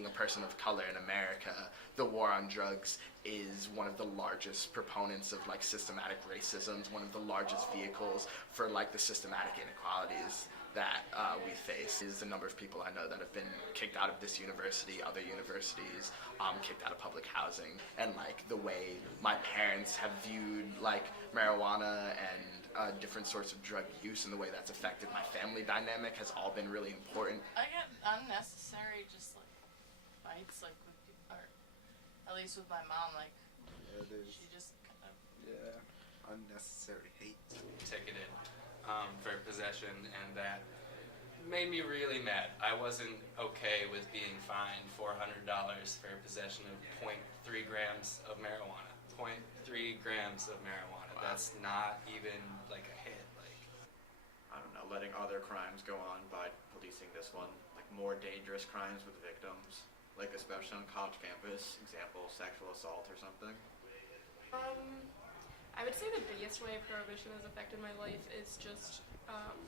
being a person of color in America, the war on drugs is one of the largest proponents of like systematic racism, one of the largest vehicles for like the systematic inequalities that we face. Is the number of people I know that have been kicked out of this university, other universities, kicked out of public housing, and like the way my parents have viewed like marijuana and different sorts of drug use and the way that's affected my family dynamic has all been really important. I get unnecessary just like fights like with people, or at least with my mom, like she just kind of unnecessary hate. Ticketed for possession, and that made me really mad. I wasn't okay with being fined $400 for possession of 0.3 grams of marijuana. 0.3 grams of marijuana. Wow. That's not even like a hit. Like, I don't know, letting other crimes go on by policing this one, like more dangerous crimes with victims, like especially on college campus, example, sexual assault or something. I would say the biggest way prohibition has affected my life is just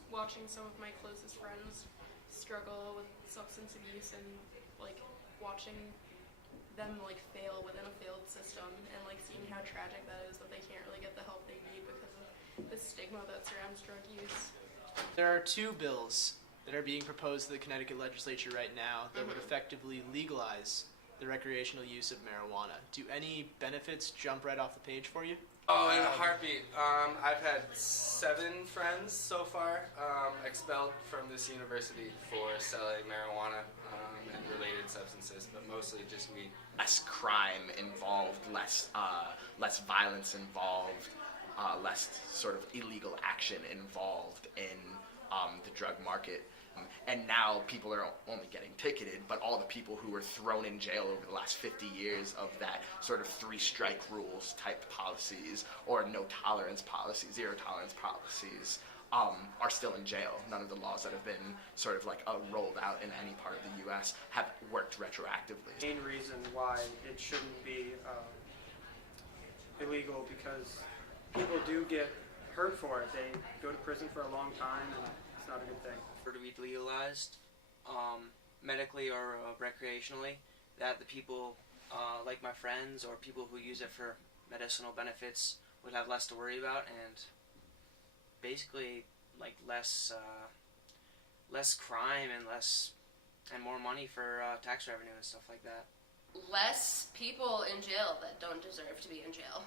watching some of my closest friends struggle with substance abuse and like watching them like fail within a failed system and like seeing how tragic that is that they can't really get the help they need because of the stigma that surrounds drug use. There are two bills that are being proposed to the Connecticut legislature right now that would effectively legalize the recreational use of marijuana. Do any benefits jump right off the page for you? oh, in a heartbeat. I've had 7 friends so far expelled from this university for selling marijuana and related substances, but mostly just weed. Less crime involved, less violence involved, less sort of illegal action involved in the drug market. And now people are only getting ticketed, but all the people who were thrown in jail over the last 50 years of that sort of 3-strike rules type policies or no tolerance policies, 0 tolerance policies, are still in jail. None of the laws that have been sort of like rolled out in any part of the U.S. have worked retroactively. The main reason why it shouldn't be illegal because people do get hurt for it. They go to prison for a long time and it's not a good thing. To be legalized medically or recreationally, that the people like my friends or people who use it for medicinal benefits would have less to worry about, and basically like less crime and more money for tax revenue and stuff like that. Less people in jail that don't deserve to be in jail.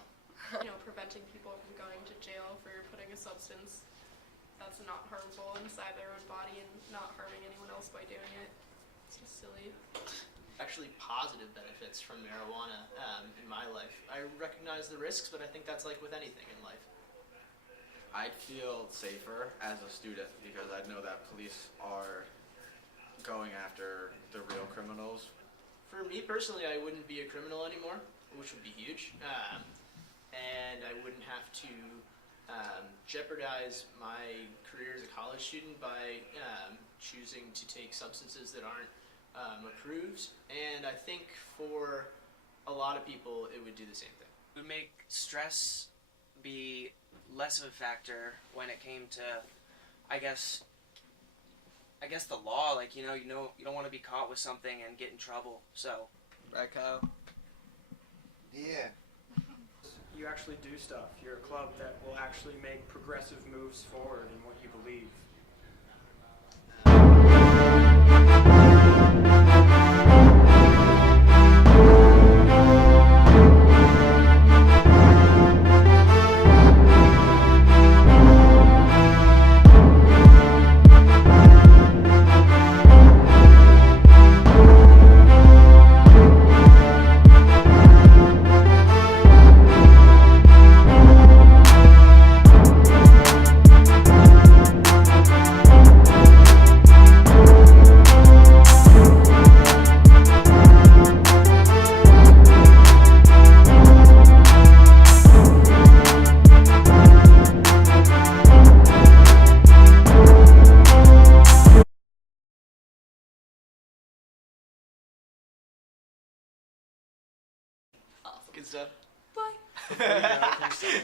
You know, preventing people from going to jail for putting a substance that's not harmful inside their own body and not harming anyone else by doing it. It's just silly. Actually, positive benefits from marijuana in my life. I recognize the risks, but I think that's like with anything in life. I'd feel safer as a student because I'd know that police are going after the real criminals. For me personally, I wouldn't be a criminal anymore, which would be huge. And I wouldn't have to jeopardize my career as a college student by choosing to take substances that aren't approved. And I think for a lot of people, it would do the same thing. It would make stress be less of a factor when it came to, I guess the law. Like, you don't want to be caught with something and get in trouble. So, Right, Kyle? Yeah. You actually do stuff. You're a club that will actually make progressive moves forward in what you believe. Good stuff. Bye.